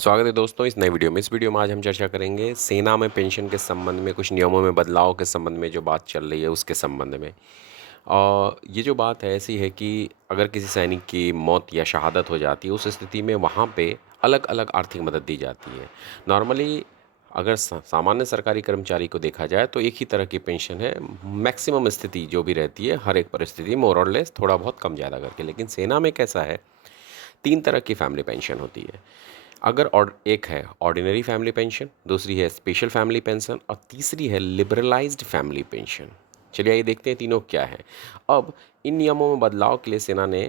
स्वागत है दोस्तों इस नए वीडियो में। इस वीडियो में आज हम चर्चा करेंगे सेना में पेंशन के संबंध में कुछ नियमों में बदलाव के संबंध में जो बात चल रही है उसके संबंध में। और ये जो बात है ऐसी है कि अगर किसी सैनिक की मौत या शहादत हो जाती है उस स्थिति में वहाँ पे अलग अलग आर्थिक मदद दी जाती है। नॉर्मली अगर सामान्य सरकारी कर्मचारी को देखा जाए तो एक ही तरह की पेंशन है। मैक्सिमम स्थिति जो भी रहती है हर एक परिस्थिति मोर और लेस थोड़ा बहुत कम ज़्यादा करके, लेकिन सेना में कैसा है, तीन तरह की फैमिली पेंशन होती है। अगर और एक है ऑर्डिनरी फैमिली पेंशन, दूसरी है स्पेशल फैमिली पेंशन और तीसरी है लिबरलाइज्ड फैमिली पेंशन। चलिए आइए देखते हैं तीनों क्या है। अब इन नियमों में बदलाव के लिए सेना ने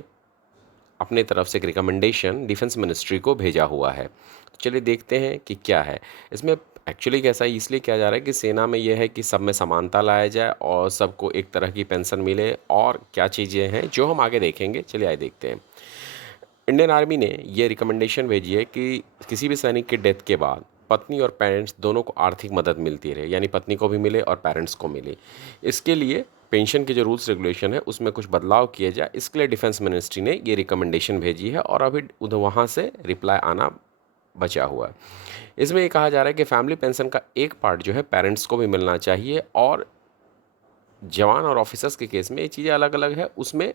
अपने तरफ से एक रिकमेंडेशन डिफेंस मिनिस्ट्री को भेजा हुआ है। तो चलिए देखते हैं कि क्या है इसमें। एक्चुअली कैसा है, इसलिए किया जा रहा है कि सेना में यह है कि सब में समानता लाया जाए और सबको एक तरह की पेंशन मिले, और क्या चीज़ें हैं जो हम आगे देखेंगे। चलिए आइए देखते हैं। इंडियन आर्मी ने ये रिकमेंडेशन भेजी है कि किसी भी सैनिक के डेथ के बाद पत्नी और पेरेंट्स दोनों को आर्थिक मदद मिलती रहे, यानी पत्नी को भी मिले और पेरेंट्स को मिले। इसके लिए पेंशन के जो रूल्स रेगुलेशन है उसमें कुछ बदलाव किए जाए, इसके लिए डिफेंस मिनिस्ट्री ने ये रिकमेंडेशन भेजी है और अभी उधर वहाँ से रिप्लाई आना बचा हुआ है। इसमें ये कहा जा रहा है कि फैमिली पेंशन का एक पार्ट जो है पेरेंट्स को भी मिलना चाहिए, और जवान और ऑफिसर्स के केस में ये चीज़ें अलग अलग है, उसमें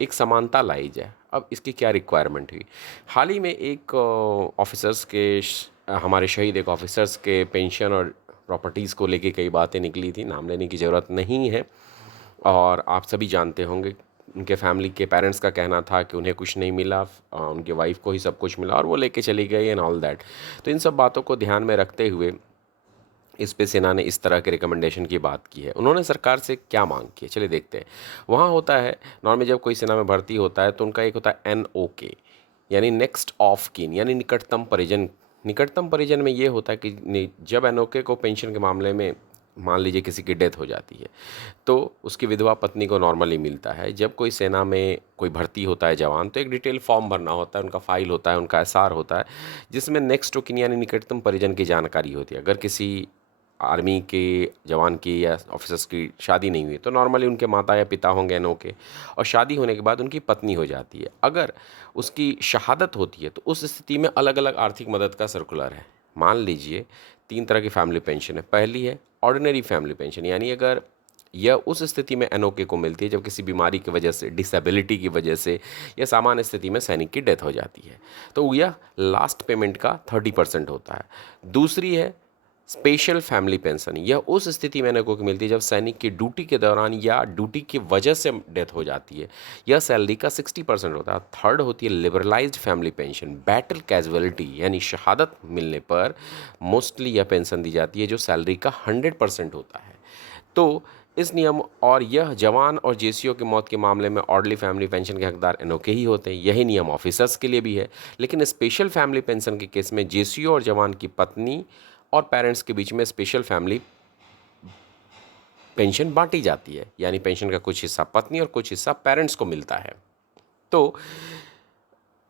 एक समानता लाई जाए। अब इसकी क्या रिक्वायरमेंट हुई, हाल ही में एक ऑफिसर्स के हमारे शहीद एक ऑफिसर्स के पेंशन और प्रॉपर्टीज़ को लेके कई बातें निकली थी, नाम लेने की ज़रूरत नहीं है। और आप सभी जानते होंगे उनके फैमिली के पेरेंट्स का कहना था कि उन्हें कुछ नहीं मिला, उनके वाइफ को ही सब कुछ मिला और वो लेके चली गई एंड ऑल दैट। तो इन सब बातों को ध्यान में रखते हुए इस पे सेना ने इस तरह के रिकमेंडेशन की बात की है। उन्होंने सरकार से क्या मांग की है, चलिए देखते हैं। वहाँ होता है नॉर्मली जब कोई सेना में भर्ती होता है तो उनका एक होता है NOK, यानी नेक्स्ट ऑफ किन, यानी निकटतम परिजन। निकटतम परिजन में ये होता है कि जब NOK को पेंशन के मामले में मान लीजिए किसी की डेथ हो जाती है तो उसकी विधवा पत्नी को नॉर्मली मिलता है। जब कोई सेना में कोई भर्ती होता है जवान तो एक डिटेल फॉर्म भरना होता है, उनका फाइल होता है, उनका SR होता है, जिसमें नेक्स्ट ऑफ किन यानी निकटतम परिजन की जानकारी होती है। अगर किसी आर्मी के जवान की या ऑफिसर्स की शादी नहीं हुई तो नॉर्मली उनके माता या पिता होंगे NOK, और शादी होने के बाद उनकी पत्नी हो जाती है। अगर उसकी शहादत होती है तो उस स्थिति में अलग अलग आर्थिक मदद का सर्कुलर है। मान लीजिए तीन तरह की फैमिली पेंशन है। पहली है ऑर्डिनरी फैमिली पेंशन, यानी अगर यह उस स्थिति में NOK को मिलती है जब किसी बीमारी की वजह से, डिसेबिलिटी की वजह से या सामान्य स्थिति में सैनिक की डेथ हो जाती है, तो यह लास्ट पेमेंट का 30% होता है। दूसरी है स्पेशल फैमिली पेंशन, यह उस स्थिति में NOK को मिलती है जब सैनिक की ड्यूटी के दौरान या ड्यूटी की वजह से डेथ हो जाती है, यह सैलरी का 60% होता है। थर्ड होती है liberalised family pension, battle casualty यानी शहादत मिलने पर मोस्टली यह पेंशन दी जाती है जो सैलरी का 100% होता है। तो इस नियम और यह जवान और JCO की मौत के मामले में ऑर्डरली फैमिली पेंशन के हकदार NOK ही होते हैं। यही नियम ऑफिसर्स के लिए भी है, लेकिन स्पेशल फैमिली पेंशन के केस में JCO और जवान की पत्नी और पेरेंट्स के बीच में स्पेशल फैमिली पेंशन बांटी जाती है, यानी पेंशन का कुछ हिस्सा पत्नी और कुछ हिस्सा पेरेंट्स को मिलता है। तो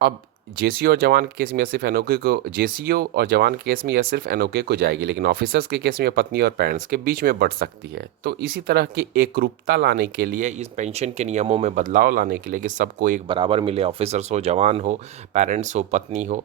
अब JCO और जवान के केस में सिर्फ NOK को, JCO और जवान के केस में यह सिर्फ NOK को जाएगी, लेकिन ऑफिसर्स के केस में यह पत्नी और पेरेंट्स के बीच में बढ़ सकती है। तो इसी तरह की एकरूपता लाने के लिए, इस पेंशन के नियमों में बदलाव लाने के लिए कि सबको एक बराबर मिले, ऑफिसर्स हो, जवान हो, पेरेंट्स हो, पत्नी हो,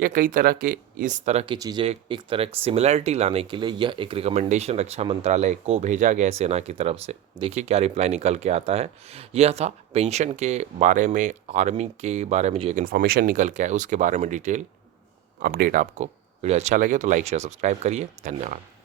या कई तरह के इस तरह की चीज़ें एक तरह सिमिलरिटी लाने के लिए यह एक रिकमेंडेशन रक्षा मंत्रालय को भेजा गया है सेना की तरफ से। देखिए क्या रिप्लाई निकल के आता है। यह था पेंशन के बारे में, आर्मी के बारे में जो एक इन्फॉर्मेशन निकल के आए उसके बारे में डिटेल अपडेट। आपको वीडियो अच्छा लगे तो लाइक शेयर सब्सक्राइब करिए। धन्यवाद।